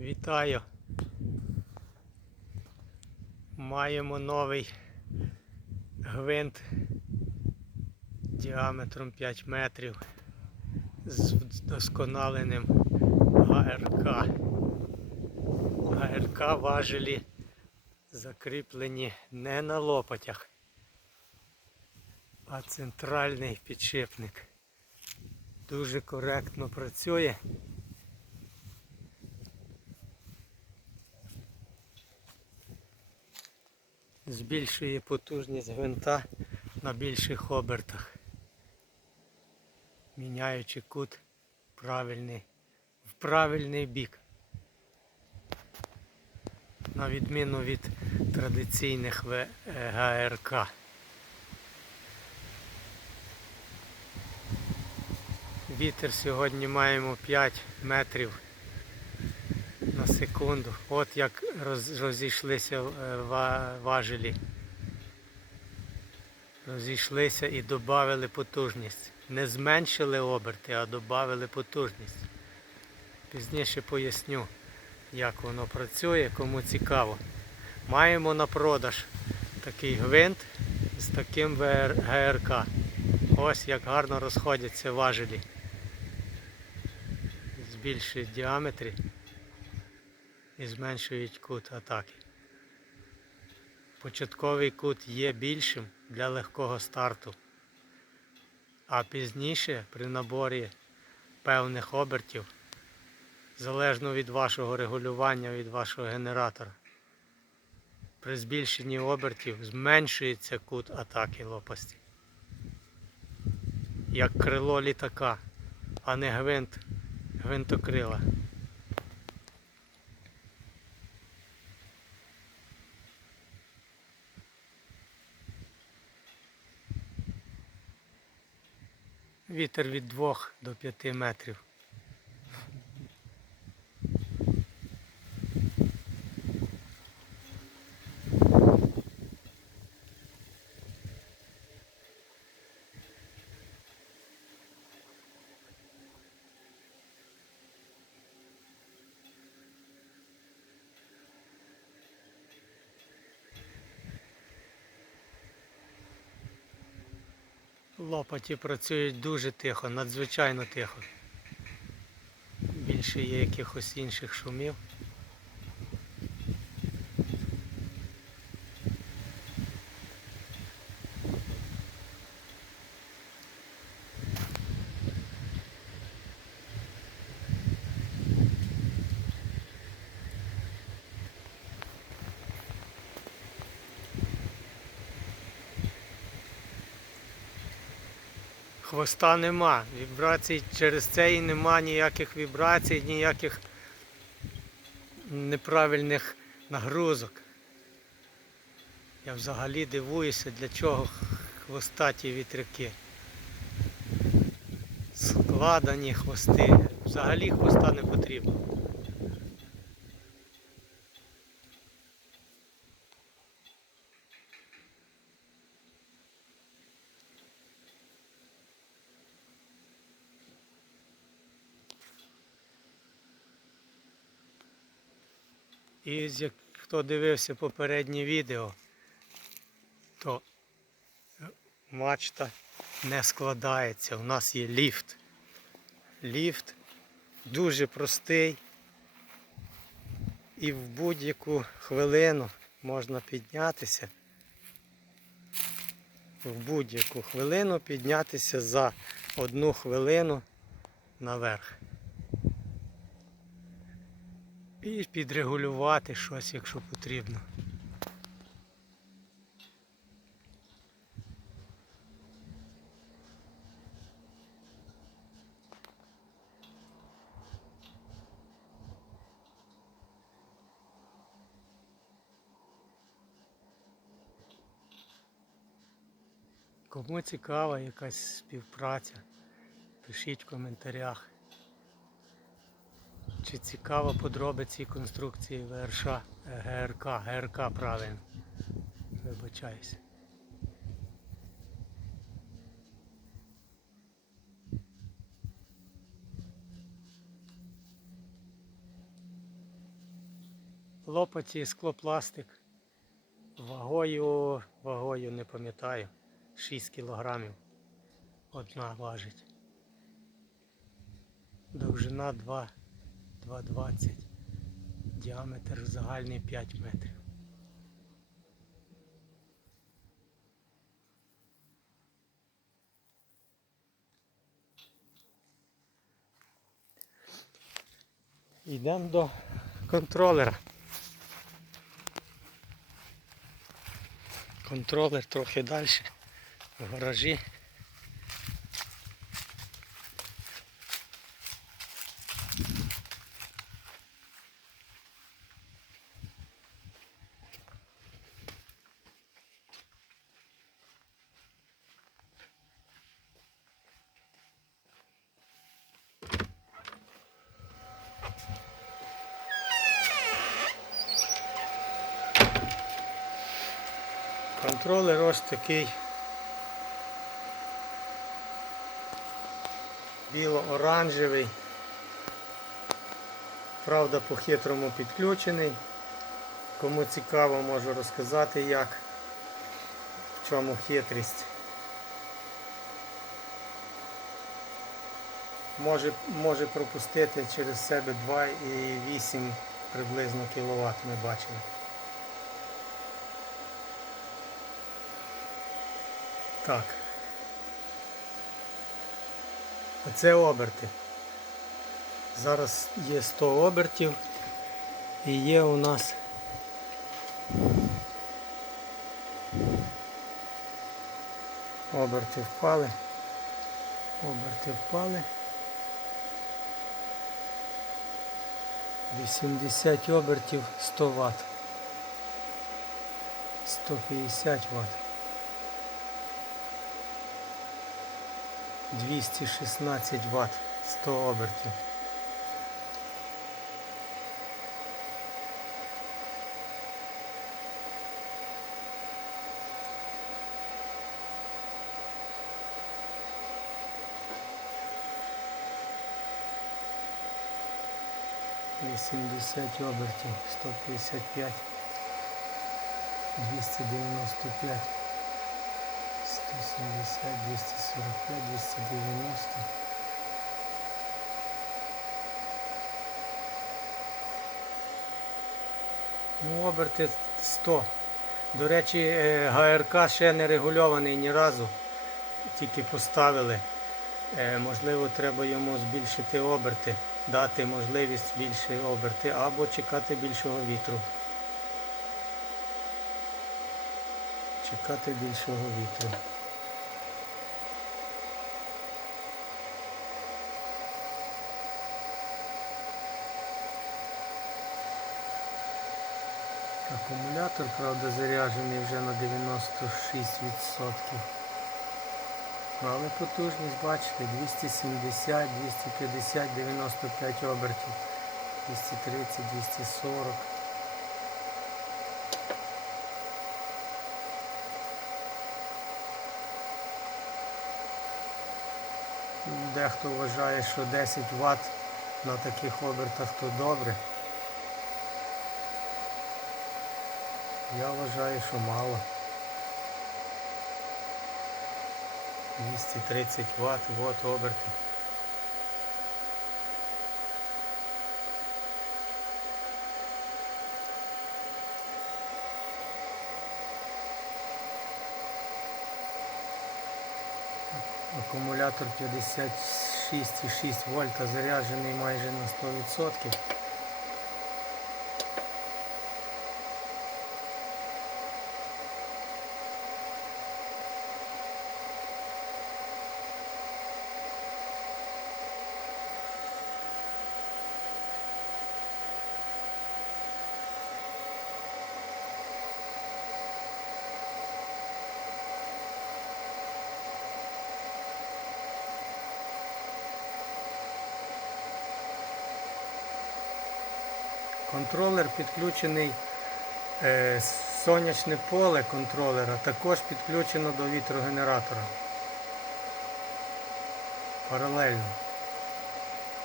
Вітаю. Маємо новий гвинт діаметром 5 метрів з вдосконаленим ГРК. ГРК важелі закріплені не на лопатях, а центральний підшипник. Дуже коректно працює. Збільшує потужність гвинта на більших обертах, міняючи кут правильний, в правильний бік. На відміну від традиційних е, ГРК. Вітер сьогодні маємо 5 метрів секунду. От як роз, розійшлися е, важелі. Розійшлися і додали потужність. Не зменшили оберти, а додали потужність. Пізніше поясню, як воно працює, кому цікаво. Маємо на продаж такий гвинт з таким ГРК. Ось як гарно розходяться важелі. Збільшують діаметри і зменшують кут атаки. Початковий кут є більшим для легкого старту, а пізніше при наборі певних обертів, залежно від вашого регулювання, від вашого генератора, при збільшенні обертів зменшується кут атаки лопасті. Як крило літака, а не гвинт гвинтокрила. Вітер від 2 до 5 метрів. Лопаті працюють дуже тихо, надзвичайно тихо. Більше є якихось інших шумів. Хвоста нема. Вібрацій через це і нема ніяких вібрацій, ніяких неправильних нагрузок. Я взагалі дивуюся, для чого хвостаті вітряки. Складені хвости. Взагалі хвоста не потрібно. І як хто дивився попереднє відео, то е, мачта не складається. У нас є ліфт. Ліфт дуже простий. І в будь-яку хвилину можна піднятися. В будь-яку хвилину піднятися за одну хвилину наверх. І підрегулювати щось, якщо потрібно. Кому цікава якась співпраця, пишіть в коментарях. Чи цікаво подробиці конструкції ВРШ е, ГРК, ГРК правильно. Вибачаюся. лопаті склопластик. Вагою, вагою не пам'ятаю. 6 кілограмів. Одна важить. Довжина 2, 2,20. Діаметр загальний 5 метрів. Йдемо до контролера. Контролер трохи далі, в гаражі. Контролер ось такий біло-оранжевий. Правда, по-хитрому підключений. Кому цікаво, можу розказати як, в чому хитрість. Може, може пропустити через себе 2,8 приблизно кВт ми бачили. Так. Оце оберти. Зараз є 100 обертів і є у нас оберти впали. Оберти впали. 80 обертів 100 Вт. 150 Вт. 216 Вт 100 обертів. Вісімдесят обертів, 155, 295. 170, 245, 290. Ну, оберти 100. До речі, е, ГРК ще не регульований ні разу. Тільки поставили. Е, Можливо, треба йому збільшити оберти, дати можливість більше оберти або чекати більшого вітру. Чекати більшого вітру. Акумулятор, правда, заряджений вже на 96%. Але потужність, бачите, 270, 250, 95 обертів, 230, 240. Дехто вважає, що 10 Вт на таких обертах то добре. Я вважаю, що мало. 230 Вт, вот оберти. Акумулятор 56,6 вольта заряджений майже на 100%. Контролер підключений, е, сонячне поле контролера також підключено до вітрогенератора. Паралельно.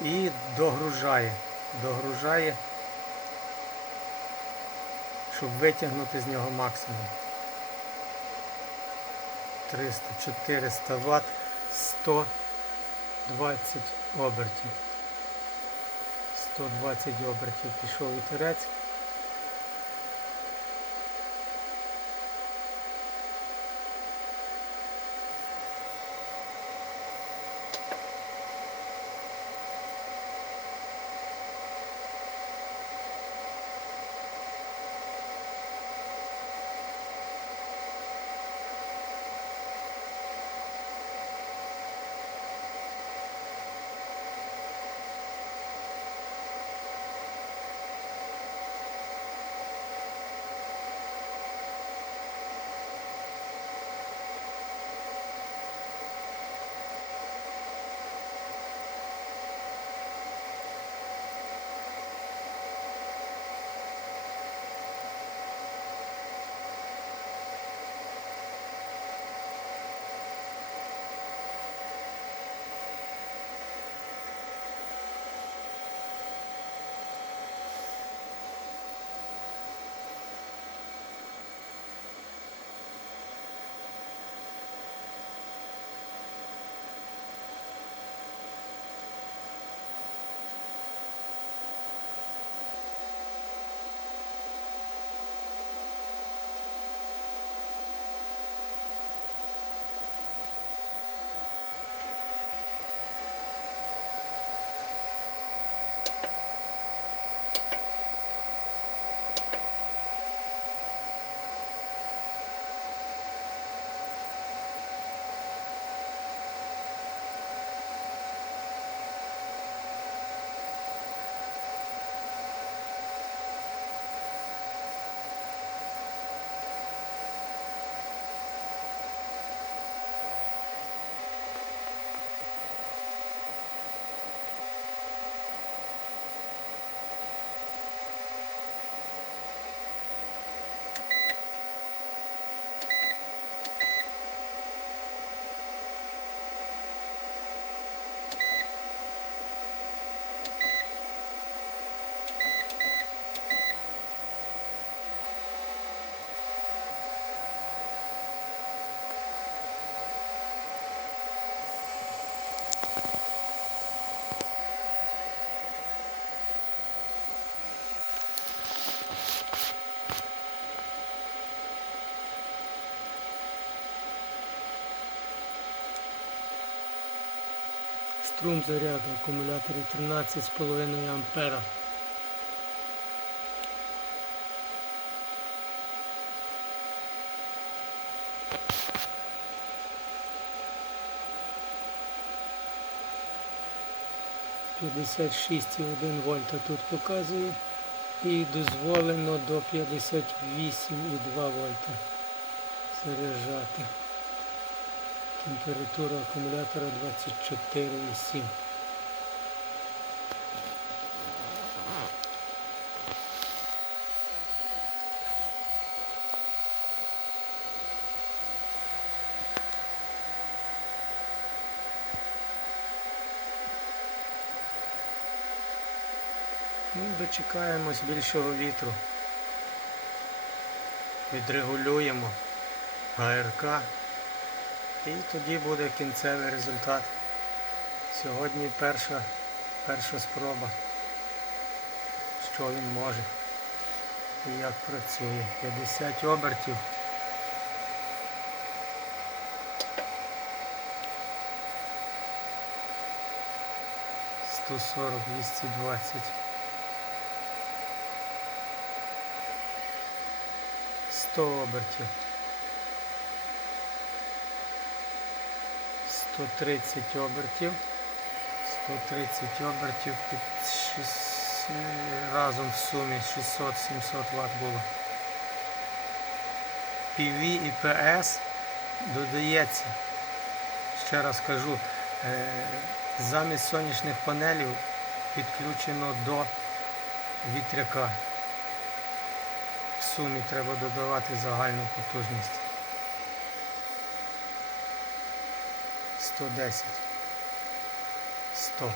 І догружає. Догружає щоб витягнути з нього максимум. 300-400 Вт, 120 обертів. 120 обертів пішов вітерець. Струм заряду акумуляторів 13,5 ампера. П'ятдесят шість вольта тут показує і дозволено до 58,2 вольта заряджати. Температура акумулятора 24,7. Ну, дочекаємось більшого вітру. Відрегулюємо ГРК. І тоді буде кінцевий результат. Сьогодні перша, перша спроба, що він може і як працює. 50 обертів. Сто сорок, двісті двадцять. Сто обертів. 130 обертів. 130 обертів під 6, разом в сумі 600-700 Вт було. PV і PS додається. Ще раз кажу, е, замість сонячних панелів підключено до вітряка. В сумі треба додавати загальну потужність. 110, 100,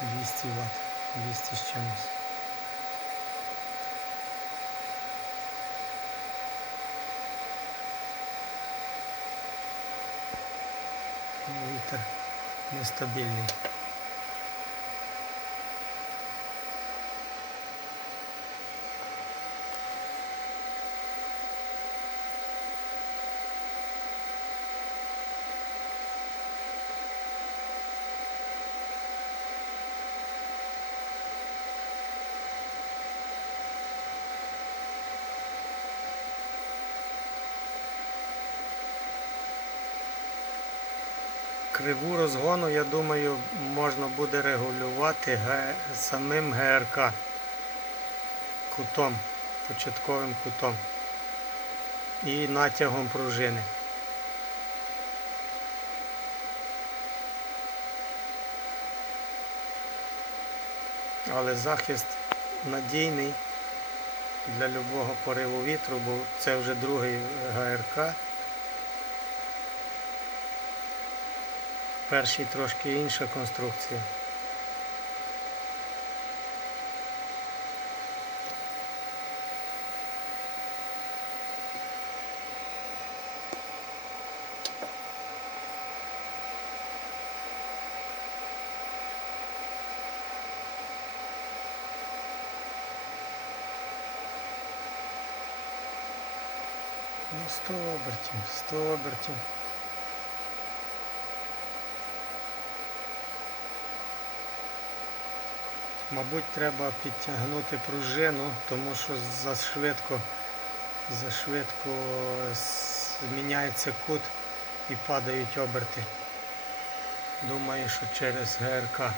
200 ватт, 200 з чимось. Вітер нестабільний. Криву розгону, я думаю, можна буде регулювати самим ГРК кутом, початковим кутом і натягом пружини. Але захист надійний для любого пориву вітру, бо це вже другий ГРК. Перший трошки інша конструкція. Ну, 100 обертів, 100 обертів. Мабуть, треба підтягнути пружину, тому що зашвидко, зашвидко зміняється кут і падають оберти. Думаю, що через ГРК.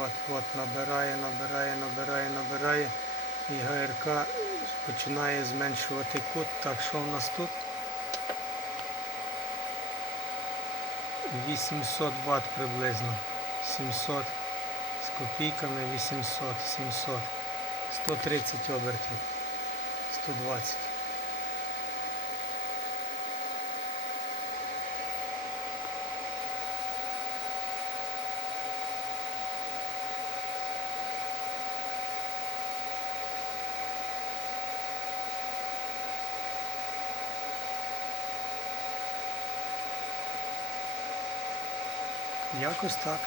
От, от, набирає, набирає, набирає, набирає. І ГРК починає зменшувати кут. Так, що в нас тут? 800 Вт приблизно. 700 з копійками 800, 700. 130 обертів. 120. Якось так.